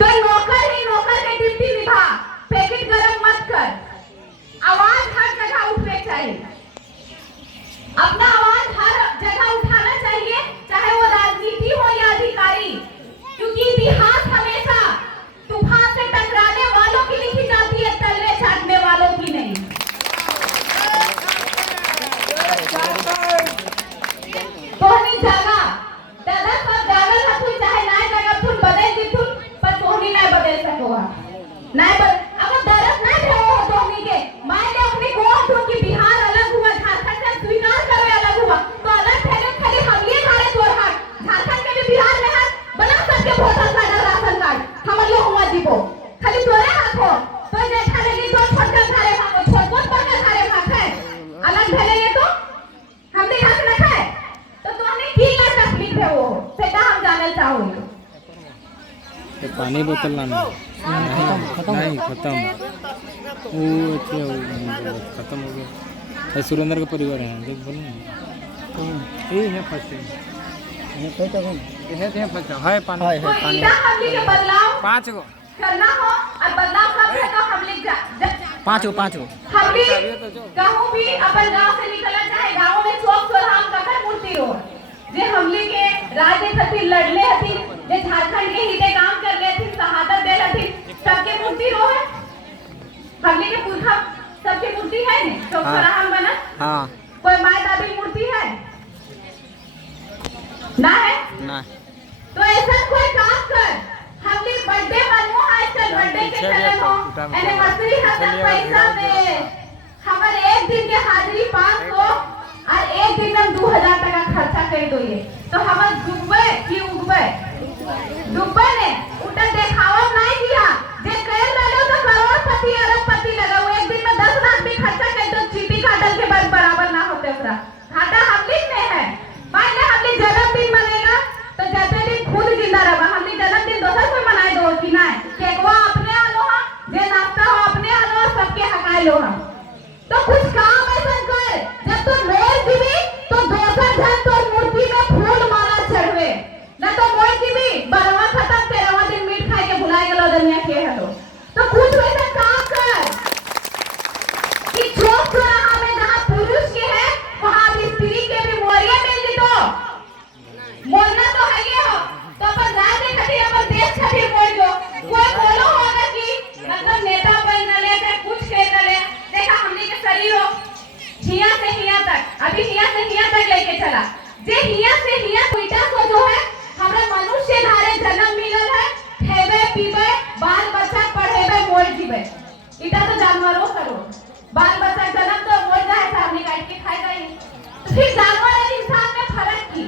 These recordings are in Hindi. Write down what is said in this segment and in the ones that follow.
तो नौकर ही नौकर के ड्यूटी निभा, पैकेट गरम मत कर। आवाज हर जगह उठने चाहिए, अपना आवाज हर जगह उठाना चाहिए, चाहे वो राजनीति हो या अधिकारी, क्योंकि इतिहास हमेशा तूफान से टकराने वालों की लिखी जाती है, तलवे चाटने वालों की नहीं। तोहनी जागा दादा सब जागल हथुन, चाहे नाय जागल थुन बदल दिथुन, पर तोहनी नाय बदल सकोगा। नाय अगर दरस नाय भेओ तोहनी के मान ले अपनी को हथुन कि बिहार अलग हुआ, झारखंड से स्वीकार करे अलग हुआ, तो अलग भेले खाली हम ये घरे तोर हाथ झारखंड के भी बिहार में है, बना सबके वोटर कार्ड और राशन कार्ड हमर लोग हुआ जीवो, खाली तोरे हाथ हो तो जेठा लगी तो छोटका घरे भागो, छोटको बड़का घरे भाग है, अलग भेले ये तो हमने हक न है, तो तोहनी की ला तकलीफ है वो सेटा हम जानल चाहोगे। तो पानी बोतल लाना नहीं खत्म वो खत्म हो गया। सुरेंद्र का परिवार है देख बोलो ये है फंसे ये पे तो है फंसा है पानी है पानी हमनी के बदलाव 5 गो करना हो, और बदलाव कब है तो हम लिख जा 5 गो हमनी कहूं भी अपन गांव से निकलना चाहे, गांव में चौक चौराहा ककर मूर्ति रो जे हमले के राज्य खातिर लड़ले हथी, जे झारखंड के हिते काम कर ले थी, शहादत दे हथी, सबके मूर्ति रो है, हमले के पुरखा सबके मूर्ति है ने चौक चौराहा में बना। हां कोई माय दादी मूर्ति है ना है ना, तो ऐसा कोई काम कर, हमने बर्थडे मनमो आजकल बर्थडे के चलन हो एनिवर्सरी हसन पैसा में हमारे एक दिन के हाजिरी 500 और एक दिन में 2000 टका खर्चा कर दोगे, तो हम डूबे कि उगबे डूबे ने उल्टा देखावा नहीं किया, जे कर डालो तो करोड़पति अरबपति लगाओ, एक दिन में 10 लाख भी खर्चा कर दो चीटी काटल के बराबर ना होते ओकरा घाटा हमली में है। मान ले हमली जन्मदिन मनेगा तो जाते दिन खुद जिंदा रहा, हमली जन्मदिन दोसर कोई मनाए दो कि ना, केकवा अपने आलो हा, जे नाश्ता हो अपने आलो, सबके हकाए लो हा, तो कुछ काम ऐसा कर जब तू मोर जीवी तो दोसर जन तो मूर्ति में फूल माला चढ़वे, ना तो मोर जीवी बरवा खत्म 13वां दिन मीट खाए के भुलाए गेलो दुनिया के हलो, तो कुछ वैसा काम कर कि चौक चौराहा में जहां पुरुष के है वहां स्त्री के भी मोरिया मिल जितो, मोरना तो है ये हो, तो अपन राज्य खातिर अपन देश खातिर मोर दो, कोई बोलो होगा कि मतलब नेता बन ले चाहे कुछ कर ले, देखा हमने के शरीर हो हिया से हिया तक, अभी हिया से हिया तक लेके चला, जे हिया से हिया कोईटा को जो है हमरा मनुष्य धारे जन्म मिलल है, खेबे पीबे बाल बच्चा पढ़ेबे मोर जीवे, इटा तो जानवरों करो, बाल बच्चा जन्म तो मोर जाए था हमने काट के खाए गए, तो फिर जानवर और इंसान में फर्क की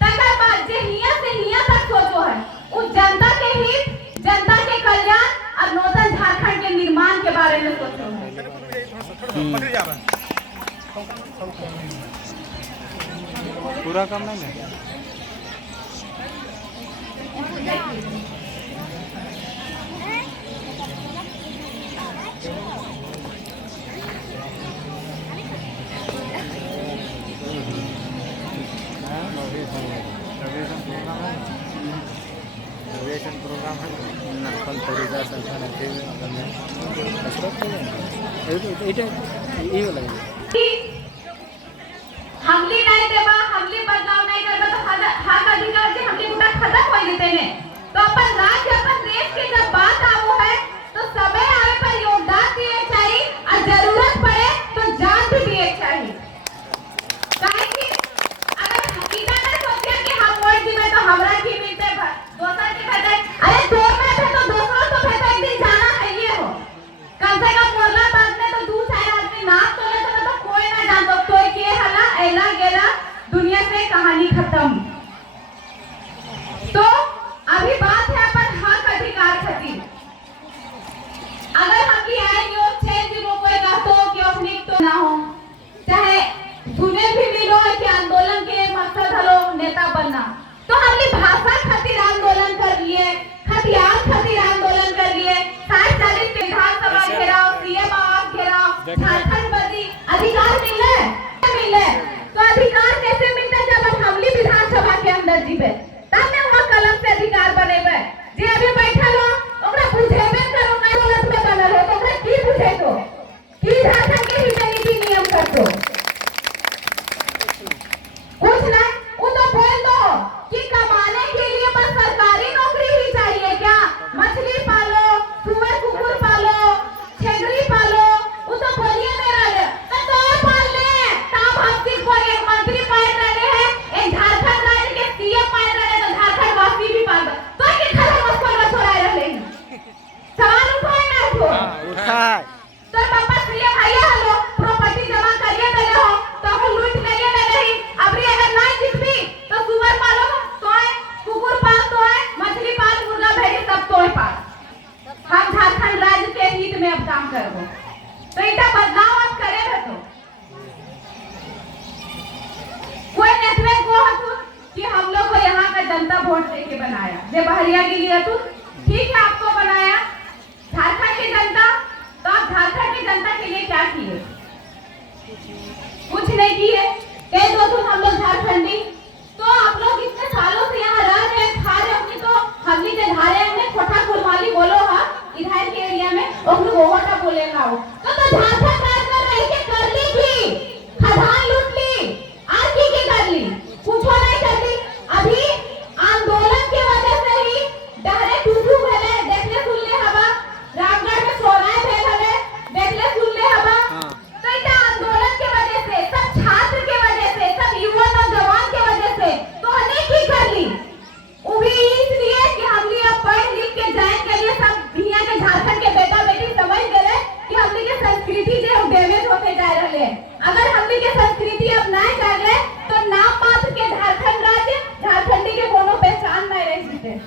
तकर बाद जे हिया से हिया तक सोचो है उस जनता के हित, जनता के कल्याण और नूतन झारखंड के निर्माण के बारे में सोचो है। पूरा काम नहीं है प्रोग्राम है ना कल तरीका से हमली नहीं देबा, हमली बदलाव नहीं करबा तो हक अधिकार से हमली गुटा खत्म हो जते ने, तो अपन राज्य अपन देश के जब बात आवो है तो समय आवे पर योगदान दिए चाहिए और जरूरत पड़े तो जान भी दिए चाहिए, काहे कि अगर हकीकत में सोचे कि हम वोट दिबे तो हमरा की मिलते दोसर के कहते अरे दो में थे तो दूसरा तो फिर एक दिन जाना है ये हो, कम से कम मोरला बात में तो 2-4 आदमी नाम तो ले तो कोई ना जानतो कोई के हला ऐला गेला दुनिया से कहानी खत्म। तो अभी बात है अपन तो पापा सीएम आया हलो प्रॉपर्टी जमा करिए देले हो तो हम लूट करिए दे नहीं अबरी अगर ना जीतबी तो सुअर पालो तो है कुकुर पाल तो है मछली पाल मुर्गा भेड़ी सब तो है पाल हम झारखंड राज्य के हित में अब काम करबो तो इटा बदलाव अब करे तो कोई नेतृत्व को हतु कि हम लोग को यहाँ का जनता वोट दे के बनाया जे बहरिया के लिए हतु ठीक है आपको बनाया झारखंड की जनता तो आप झारखंड की जनता के लिए क्या किए कुछ नहीं किए कह दो तुम हम लोग झारखंडी तो आप लोग इतने सालों से यहाँ रह रहे हैं खा रहे होंगे तो हमने जो धारे हमने कोठा कुलमाली बोलो हा इधर के एरिया में और लोग ओहटा बोलेगा हो तो झारखंड राज्य में रह के कर ली थी खदान लूट ली आज की कर ली पूछो नहीं कर ली अभी आंदोलन की वजह से ही डायरेक्ट टूटू भेले देखले सुनले हवा रामगढ़ में सोराय भेल हवे देखले सुनले हवा तो इतना आंदोलन के वजह से सब छात्र के वजह से सब युवा नौजवान के वजह से तो हमने की कर ली वो भी इसलिए कि हमने अब पढ़ लिख के जाए के लिए सब दुनिया के झारखंड के बेटा बेटी समझ गए कि हमने के संस्कृति जो हम डैमेज होते जा रहे हैं अगर हमने के संस्कृति अब नहीं कर ले तो नाम मात्र के झारखंड राज्य झारखंडी के कोनो पहचान नहीं रह सकते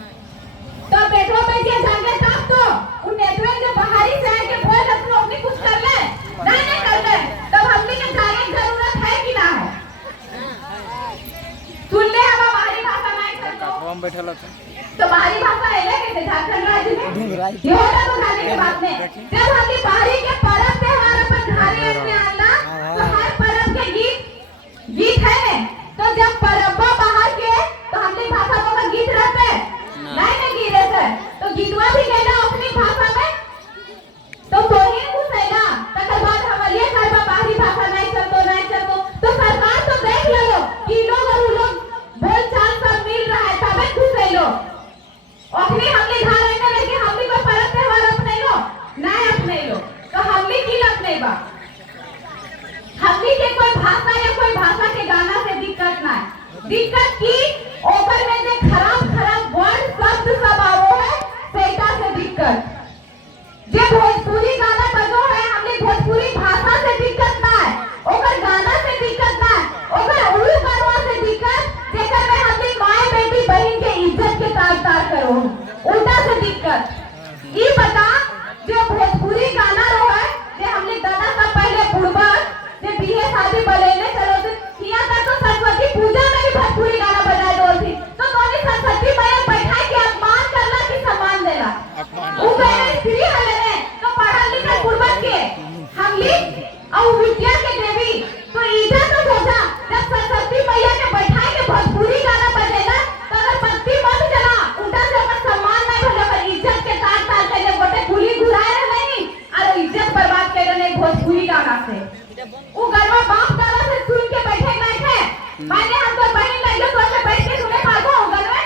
तो बेटो बेटियां जागे तब तो उन नेतृत्व जो बाहरी से आके बोल अपने अपनी कुछ कर ले नहीं कर ले तब हमने के जाने की जरूरत है कि ना है सुन ले हम बाहरी भाषा नहीं कर हम बैठल तो बाहरी भाषा है कैसे झारखंड राज्य में ये होता तो जाने के बाद में जब हमने बाहरी के पर्व त्योहार पर धारे में आना तो हर पर्व के गीत है तो जब पर्व बाहर के तो हमने भाषा को गीत रहते नहीं गिरे सर तो गीतवा भी कहना अपनी भाषा में तो कोई पूछेगा तकर बाद हमारे घर में बाहरी भाषा नहीं चलतो तो सरकार तो देख लो कि लोग और लोग बोलचाल सब मिल रहा है तबे खुश है लो अपने हमने घर रहने लेके हमने कोई पर्व त्योहार अपने लो नहीं अपने लो तो हमने की अपने बा हमने के कोई भाषा या कोई भाषा के गाना से दिक्कत ना दिक्कत की ओकर में जे खराब वर्ड शब्द सब आवो है सेटा से दिक्कत जे भोजपुरी गाना बजो है हमने भोजपुरी भाषा से दिक्कत ना है ओकर गाना से दिक्कत ना है ओकर उल्लू गाना से दिक्कत जेकर में हमने माय बेटी बहन के इज्जत के तार करो उल्टा से दिक्कत ई बता जो भोजपुरी गाना रो है जे हमने दादा का पहले बुढ़बा जे बिहे शादी बलेने चलो तो किया तक तो सरस्वती पूजा में भी भोजपुरी गाना बजाए दो थी तो तोने सरस्वती मैया बैठा के अपमान करला कि सम्मान देला उ पहले स्त्री हले ने तो पढ़ा लिखा पूर्वज के हम लिख और विद्या के देवी तो इधर तो सोचा जब सरस्वती मैया के बैठा के भोजपुरी गाना बजेला तो अगर पत्ती मत चला उल्टा से अपन सम्मान नहीं भले पर इज्जत के तार के जब गोटे कुली घुराए रहे नहीं और इज्जत बर्बाद कर रहे भोजपुरी गाना से वो गरबा बाप दादा से सुन के बैठे नहीं थे मैंने हम तो बहन लगे तो मैं बैठ के सुने पागो गरबे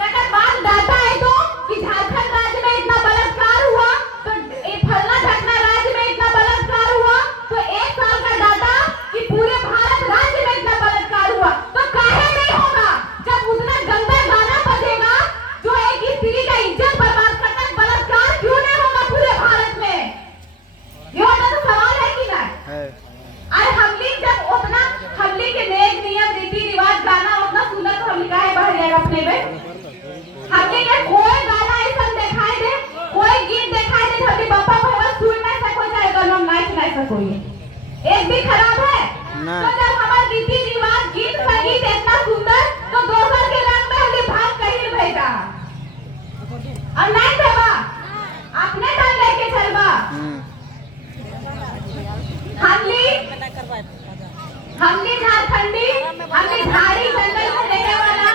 तकर बाद डाटा है तो कि झारखंड राज्य में इतना बलात्कार हुआ तो ये फलना ढकना राज्य में इतना बलात्कार हुआ तो एक साल का डाटा कि पूरे भारत राज्य में इतना बलात्कार हुआ तो काहे नहीं होगा जब उतना गंदा गाना बजेगा जो एक स्त्री का इज्जत बर्बाद करता है बलात्कार क्यों नहीं होगा पूरे भारत में ये तो सवाल है कि नहीं और हमने जब उतना हमने के नेक नियम रीति रिवाज गाना उतना सुंदर तो हमने कहा है बाहर अपने में हमने के कोई गाना ऐसा दिखाई दे कोई गीत दिखाई दे हमने बापा भगवान सुन नहीं सको चाहे गाना नाच नहीं सको ये एक भी खराब है तो जब हमारे रीति रिवाज गीत संगीत इतना सुंदर तो दोसर के रंग में हमने भाग कहीं भेजा और नहीं देवा अपने डाल लेके चलवा हमने झारखंडी हमने झाड़ी जंगल में रहने वाला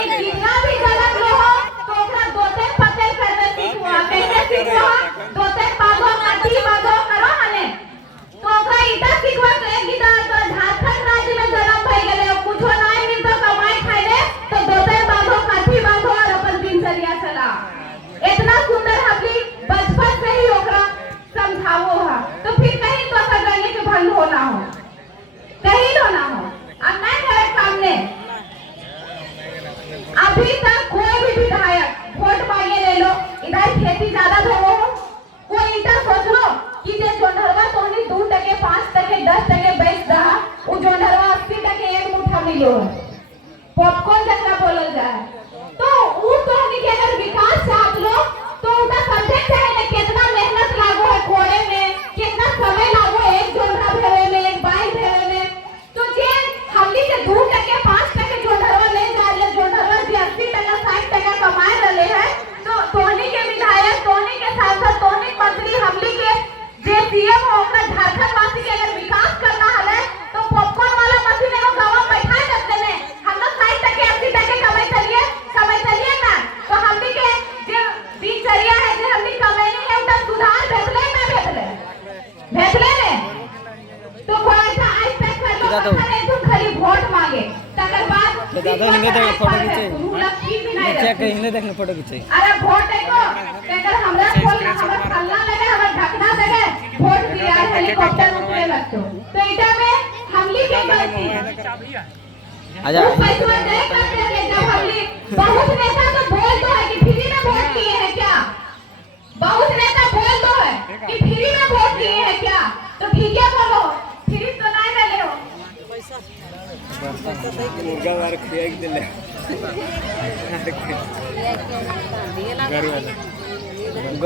एक जितना भी गलत हो तो ओकरा दोते पते करवे सीखवा कैसे सीखवा दोते पागो काटी पागो करो हने तो ओकरा इटा सीखवा तो एक गीता तो झारखंड राज्य में जन्म भई गेले कुछो नहीं मिलतो कमाई खाए ले तो दोते पागो काटी पागो और अपन दिनचर्या चला इतना सुंदर हमनी बचपन से ही ओकरा समझावो हा तो फिर कहीं तो सगले के भंग होना हो कहीं तो ना हो अब मैं मेरे सामने अभी तक कोई भी विधायक वोट मांगे ले लो इधर खेती ज्यादा हो कोई इधर सोच लो दियो पॉपकॉर्न जकरा बोलल जाए तो उ तो हमनी के अगर विकास चाहत लो तो उटा समझे चाहे ना कितना मेहनत लागो है कोड़े में, कितना समय लागो एक जोंधरा भेवे में, एक बाई भेवे में। तो जे हमनी के 2% 5% जोंधरवा ले जाले, जोंधरवा जे 80% 60% कमाए रहले है, तो तोहनी के विधायक, तोहनी के सांसद, तोहनी मंत्री, हमनी के जे सीएम हो अपना झारखंड वासी के अगर विकास करना हले तो पॉपकॉर्न वाला मशीन एगो गांव में बैठा देते ने हम लोग 60% 80% कमाई चलिए ना। तो हमनी के जे दिनचर्या है जे हमनी कमाई है उनका सुधार भेटले ने तो कोई आज तक कर लो नहीं तुम खाली वोट मांगे तकर बाद दादा हिंगे देख फोटो खींचे क्या कहीं देखने फोटो खींचे अरे वोट देखो तकर हमरा खोल हमरा खल्ला लगे हमरा ढकना लगे वोट दिया हेलीकॉप्टर उतरे लगतो तो इटा में हमली के गलती आजा पैसा दे करते हैं जब हमली बहुत नेता तो बोल दो है कि फ्री में वोट किए हैं क्या, बहुत नेता बोल दो है कि फ्री में वोट किए हैं क्या, तो ठीक है बोलो फ्री तो नहीं मिले हो मुर्गा वार खिया के दिले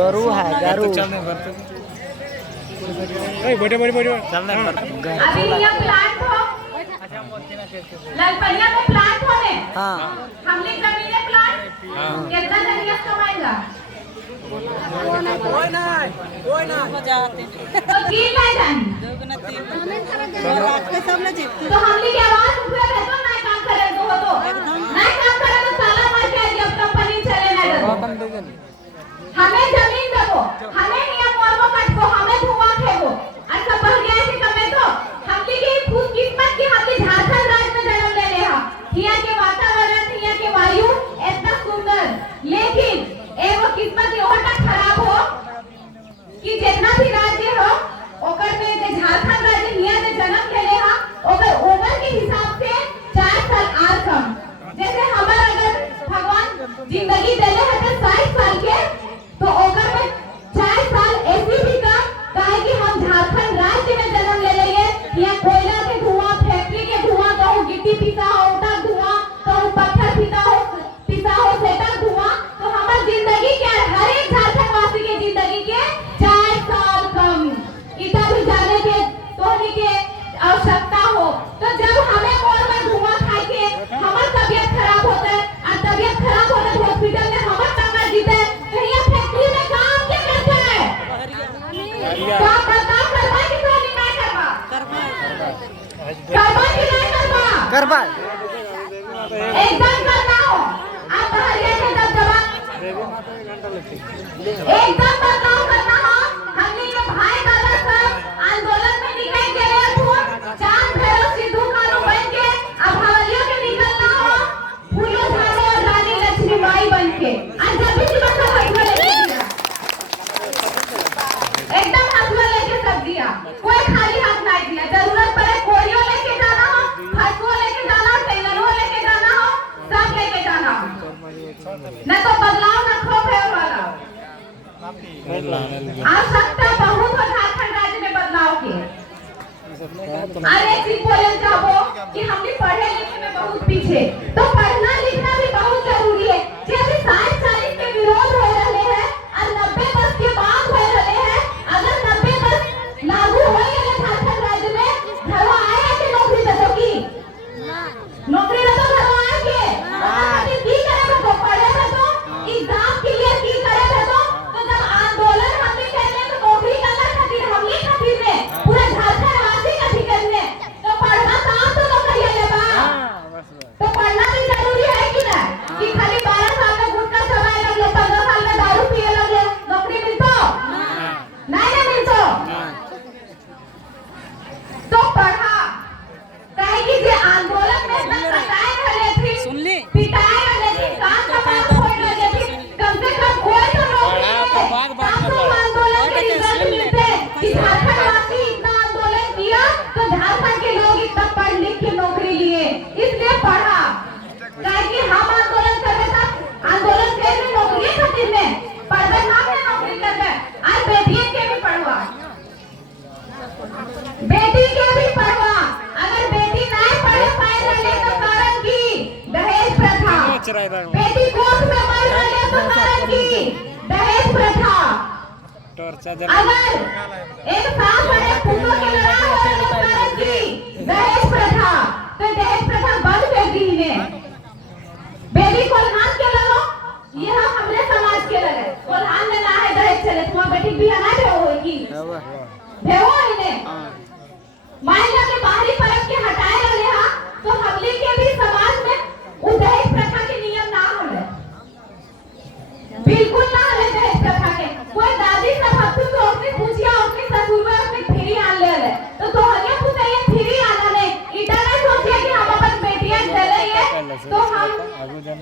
गरु है गरु चलने भरते ए बड़े चलने भरते अभी ये प्लांट हो ललपनिया में प्लांट होने हां हमने जमीने प्लांट कितना जमीन कमाएगा कोई ना बजाते तो तीन ले जान रात के सामने जीतते तो हमने की आवाज उठे है तो नहीं काम करे तो नहीं काम करे तो ताला मार के जब कंपनी चले ना दो हमें जमीन दो, हमें नियम और काटो, हमें धुआं फेंको अच्छा बढ़ गया है कमे तो हमने की खुद किस्मत की हमने झारखंड राज्य में जन्म ले लिया यहाँ के वातावरण, यहाँ के वायु इतना सुंदर, लेकिन एगो किस्मत योटा खराब हो कि जितना भी राज्य हो ओकर में जे झारखंड राज्य यहाँ से जन्म ले लिया ओकर उम्र के हिसाब से 4 साल और कम। जैसे हमारा अगर भगवान जिंदगी देले है तो 60 साल के तो ओकर में 4 साल ऐसी भी कम काहे कि हम झारखंड राज्य में जन्म ले लिए यहाँ कोयला के धुआं, फैक्ट्री के धुआं, कहूँ गिट्टी पीसा हो उठा धुआं, कहूँ पत्थर पीसा हो सेटा धुआं, तो हमारी जिंदगी क्या है हर एक झारखंड वासी की जिंदगी के 4 साल कम इतना भी जाने के तोहनी के आवश्यकता हो। तो जब हमें मोर में धुआं खाए के हमारी तबियत खराब होता है और तबियत खराब होने तो हॉस्पिटल में हमारा टंगा जीते तो ये फैक्ट्री में काम क्या करता है काम करवा कि नहीं करवा करवा कि नहीं करवा एकदम करना हो आप हरिया के दबदबा एकदम बदलाव करना हो। हमने के भाई दादा सब आंदोलन में निकल गए थे चांद भैरव सिद्धू कानू बन के अब हवलियों के निकलना हो फूलों धारे और रानी लक्ष्मीबाई बन के आज जब भी बच्चा हथुआ लेके दिया एकदम हथुआ लेके सब दिया कोई खाली हाथ नहीं दिया जरूरत पड़े कोरियो लेके जाना हो, हथुआ लेके जाना हो, टेंगनवा लेके जाना हो, सब लेके जाना हो न तो बदलाव न खौफ है वाला आवश्यकता बहुत हो झारखंड राज्य में बदलाव की। अरे जी बोले जाओ कि हमने पढ़े लिखे में बहुत पीछे तो पढ़ना लिखना भी बहुत जरूरी है। जैसे 60-40 के विरोध हो रहे हैं और 90-10 के बाद हो रहे हैं, अगर 90-10 लागू हो गए झारखंड राज्य में घरवा आया कि नौकरी दे की नौकरी दे तो घरवा आएंगे अभी दी करे तो पढ़े तो एग्जाम के लिए की करे तो जब आंदोलन हमने करने तो नौकरी करना खातिर हमने खातिर में पूरा झारखंड वासी का फिकर में तो पढ़ना काम तो करिए ले बा तो पढ़ना बेटी कोख में मर रही है तो कारण की दहेज प्रथा। अगर एक सास और एक पुत्र के लड़ा हो तो कारण की दहेज प्रथा। तो दहेज प्रथा बंद कर दी इन्हें। बेटी को लान के लगो, ये हम हमरे समाज के लगे और लान लेना है दहेज चले तुम्हारी बेटी भी आना होगी भेवो इन्हें। मान लो कि बाहरी परत के हटाए रहे हा तो हमले के भी समाज में उस दहेज प्रथा के नियम ना होले, बिल्कुल ना होले दहेज प्रथा के। कोई दादी सब हफ्ते तो अपनी पूछिया अपनी ससुर में अपनी फिरी आन ले तो हरिया पूछे ये फिरी आना ने इधर नहीं सोचिए कि हम अपन बेटियां चले ये तो हम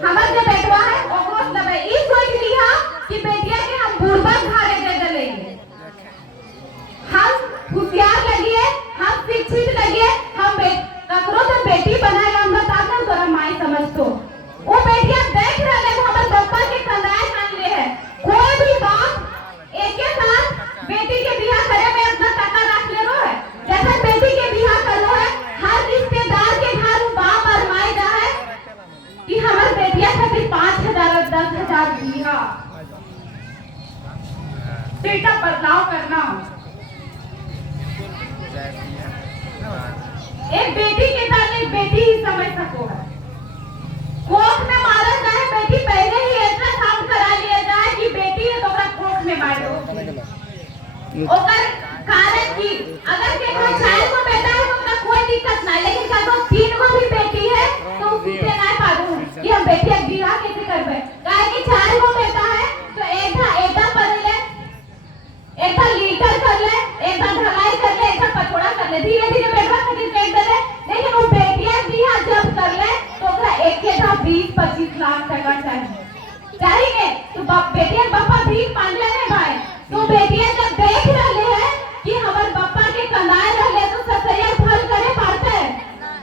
हमार जो बेटवा है ओकरो लबे ई सोच लिया कि बेटियां के हम बुढ़बक घारे दे देले। हम होशियार लगिए, हम शिक्षित लगिए, हम ककरो तो बेटी बनाए हम बताते हैं तोरा माई समझ तो वो बेटियां देख रहे हैं हमारे पापा के कंधाए मान ले है। कोई भी बाप एक के साथ बेटी के बियाह करे में अपना टका रख ले रो है। जैसे बेटी के बियाह करो है हर रिश्तेदार के घर बाप और माई जा है कि हमारे बेटियां खातिर 5,000 और 10,000 दिया। बेटा बदलाव करना एक बेटी के साथ एक बेटी ही समझ सको है। कोख में मारा जाए बेटी पहले ही ऐसा साउंड करा लिया जाए कि बेटी है तो ओकरा कोख में मारो। ओकर कारण की अगर के कोई 4 को बेटा है तो ओकरा कोई दिक्कत नहीं, लेकिन कहो 3 को भी बेटी है तो उससे नहीं पादू कि हम बेटी के विवाह कैसे करबे। काहे कि 4 को बेटा है तो एकदा पढ़ ले, एकदा लीटर कर ले, एकदा ढलाई कर ले, एकदा पछोड़ा कर ले, धीरे धीरे बेटा खातिर पेट दे ले। लेकिन वो बेटियां बियाह जब कर ले तो ओकरा एक 20-25 लाख टका चाहिए तो बेटियां पापा भी मान ले नहीं भाई। तो बेटियां जब देख रहे हैं कि हमारे पापा के कनाए रहे तो ससैया फल करे पाते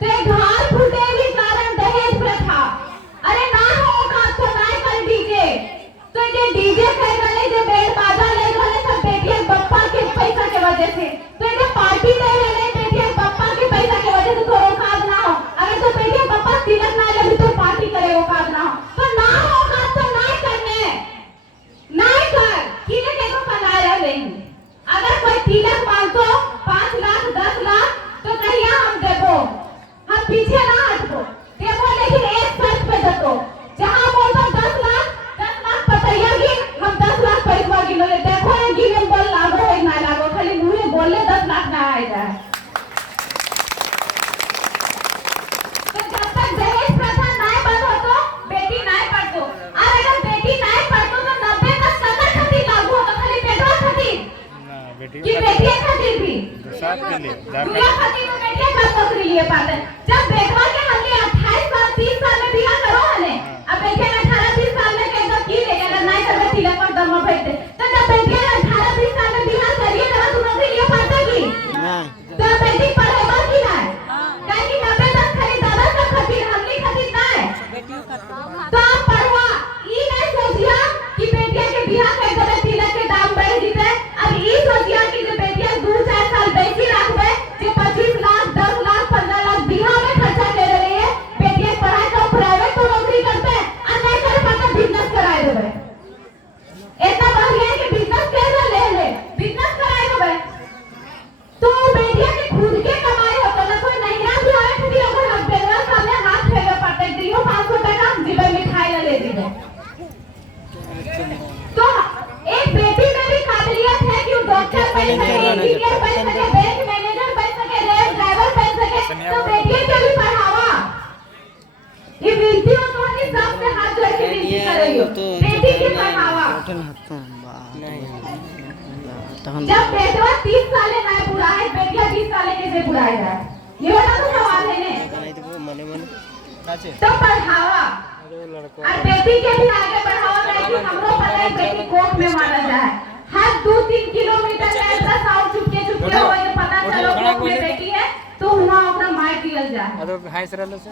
ते घर फूटे भी कारण दहेज प्रथा। अरे ना हो का तो नहीं कर दीजिए तो ये डीजे कर रहे जो बैंड बाजा ले रहे सब बेटियां पापा के पैसा के वजह से तो ये पार्टी दे रहे बेटियां पापा के पैसा के वजह से तो औकात ना हो। अगर तो बेटियां पापा तिलक ना ले तो पार्टी करे औकात ना हो तो ना हो औकात तो नहीं करने नहीं कर किने के को कना रहे। अगर कोई तिलक मांगतो 5 लाख 10 लाख तो कहिया हम देबो, हम पीछे ना हटबो देबो, लेकिन एक शर्त पे देतो जहां बोलतो 10 लाख पतैया की हम 10 लाख पैसा गिनो ले देखो ये गिने बोल लागो है ना लागो खाली मुंह में बोले 10 लाख ना आए जाए। तो जब तक दहेज प्रथा नहीं बंद हो तो बेटी नहीं पढ़तो और अगर बेटी नहीं पढ़तो तो 90 तक सरकार खातिर लागू हो तो खाली पेटवा खातिर कि बेटियां खातिर भी साथ के लिए दुनिया खातिर तो बेटियां का नौकरी लिए पाते। जब बेटवा के हमने 28 साल 30 साल में बियाह करो हने अब बेटियां 18-20 साल में एकदम की ले अगर नहीं करबे तिलक पर दम बैठते तो जब बेटियां 18-20 साल में बियाह करिए तो नौकरी लिए पाता की नहीं तो बेटी पढ़े बात की नहीं काहे कि 90 तक खाली दादा का खातिर हमनी खातिर नहीं बेटियों का तो आप पढ़वा ई नहीं सोचिया कि बेटियां के बियाह कर देबे तिलक के दाम बढ़ जीते। अब ई सोचिया कि जो बेटियां 2-4 साल बेटी रखबे जे 25 लाख 10 लाख 15 लाख बियाह में खर्चा ले रही है बेटियां पढ़ाई तो प्राइवेट तो नौकरी करते और नहीं करे पता बिजनेस कराए देबे। इतना बढ़िया है कि बिजनेस कैसे ले बिजनेस कराए देबे तो बेटियां के खुद के कमाई होता ना कोई नहिरा भी आए खातिर ओकर हस्बैंड सामने हाथ फेरे पड़ते दियो 500 टका जीवे मिठाई ले दीजिए। तो एक बेटी में भी काबिलियत है कि वो डॉक्टर बन सके, इंजीनियर बन सके, बैंक मैनेजर बन सके, रेल ड्राइवर बन सके तो बेटियों को भी पढ़ावा। ये विनती हो तो नहीं सबसे हाथ जोड़ के विनती कर रही हो बेटी के पढ़ावा। जब बेटवा 30 साल नहीं पूरा है बेटिया 20 साल कैसे पूरा जाए ये वाला तो सवाल है ने तो पढ़ावा और बेटी के भी आगे बढ़ावा ताकि हमरो पता है बेटी कोख में मारा जाए हर 2-3 किलोमीटर में ऐसा साउंड चुपके हो ये पता चलो कोख में बेटी है तो हुआ ओकरा मार दिया जाए। अदो हाइस रहलो से